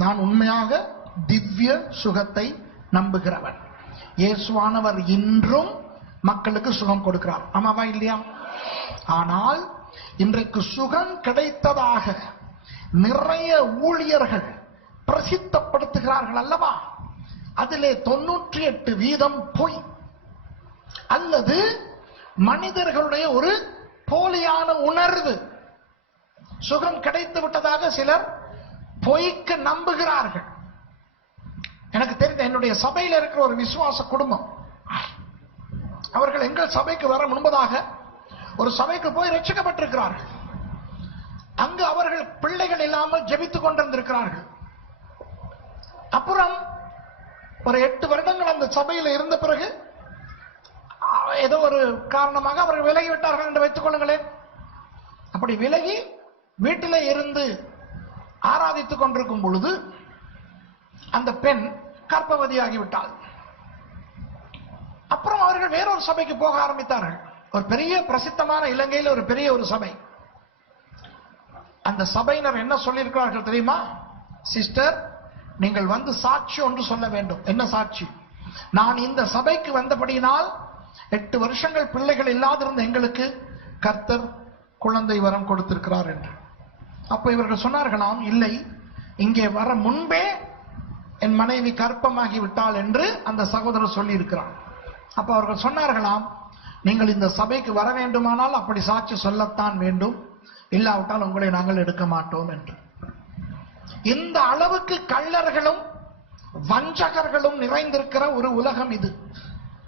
நான் உண்மையாக திவ்ய சுகத்தை நம்புகிறவன். இயேசுவானவர் இன்றும் மக்களுக்கு சுகம் கொடுக்கிறார். ஆமாவா இல்லையா? ஆனால் இன்றைக்கு சுகம் கிடைத்ததாக நிறைய ஊழியர்கள் பிரசித்தப்படுத்துகிறார்கள் அல்லவா? அதிலே தொன்னூற்றி எட்டு வீதம் பொய். அல்லது மனிதர்களுடைய ஒரு போலியான உணர்வு. சுகம் கிடைத்து விட்டதாக சிலர் பொய்க்கு நம்புகிறார்கள். எனக்கு தெரிந்த என்னுடைய சபையில் இருக்கிற ஒரு விசுவாச குடும்பம். அவர்கள் எங்கள் சபைக்கு வர முன்பதாக ஒரு சபைக்கு போய் ரட்சிக்கப்பட்டிருக்கிறார்கள். அங்கு அவர்கள் பிள்ளைகள் இல்லாமல் ஜெபித்துக் கொண்டிருந்திருக்கிறார்கள். அப்புறம் ஒரு எட்டு வருடங்கள் அந்த சபையில் இருந்த பிறகு ஏதோ ஒரு காரணமாக அவர்கள் விலகி விட்டார்கள் என்று வைத்துக் கொள்ளுங்களேன். அப்படி விலகி வீட்டில் இருந்து ஆராதித்துக் கொண்டிருக்கும் பொழுது அந்த பெண் கர்ப்பவதியாகிவிட்டாள். அப்புறம் அவர்கள் வேறொரு சபைக்கு போக ஆரம்பித்தார்கள். ஒரு பெரிய பிரசித்தமான இலங்கையில் ஒரு பெரிய ஒரு சபை. அந்த சபையினர் என்ன சொல்லியிருக்கிறார்கள் தெரியுமா? சிஸ்டர் நீங்கள் வந்து சாட்சி ஒன்று சொல்ல வேண்டும். என்ன சாட்சி? நான் இந்த சபைக்கு வந்தபடியினால் எட்டு வருஷங்கள் பிள்ளைகள் இல்லாதிருந்த எங்களுக்கு கர்த்தர் குழந்தை வரம் கொடுத்திருக்கிறார் என்று. அப்போ இவர்கள் சொன்னார்களாம் இல்லை. இங்கே வர முன்பே என் மனைவி கர்ப்பமாகி விட்டாள் என்று அந்த சகோதரர் சொல்லி இருக்கிறார் அவர்கள் சொன்னார்களாம் நீங்கள் இந்த சபைக்கு வர வேண்டுமானால் அப்படி சாட்சி சொல்லத்தான் வேண்டும். இல்லாவிட்டால் உங்களை நாங்கள் எடுக்க மாட்டோம் என்று. இந்த அளவுக்கு கள்ளர்களும் வஞ்சகர்களும் நிறைந்திருக்கிற ஒரு உலகம் இது.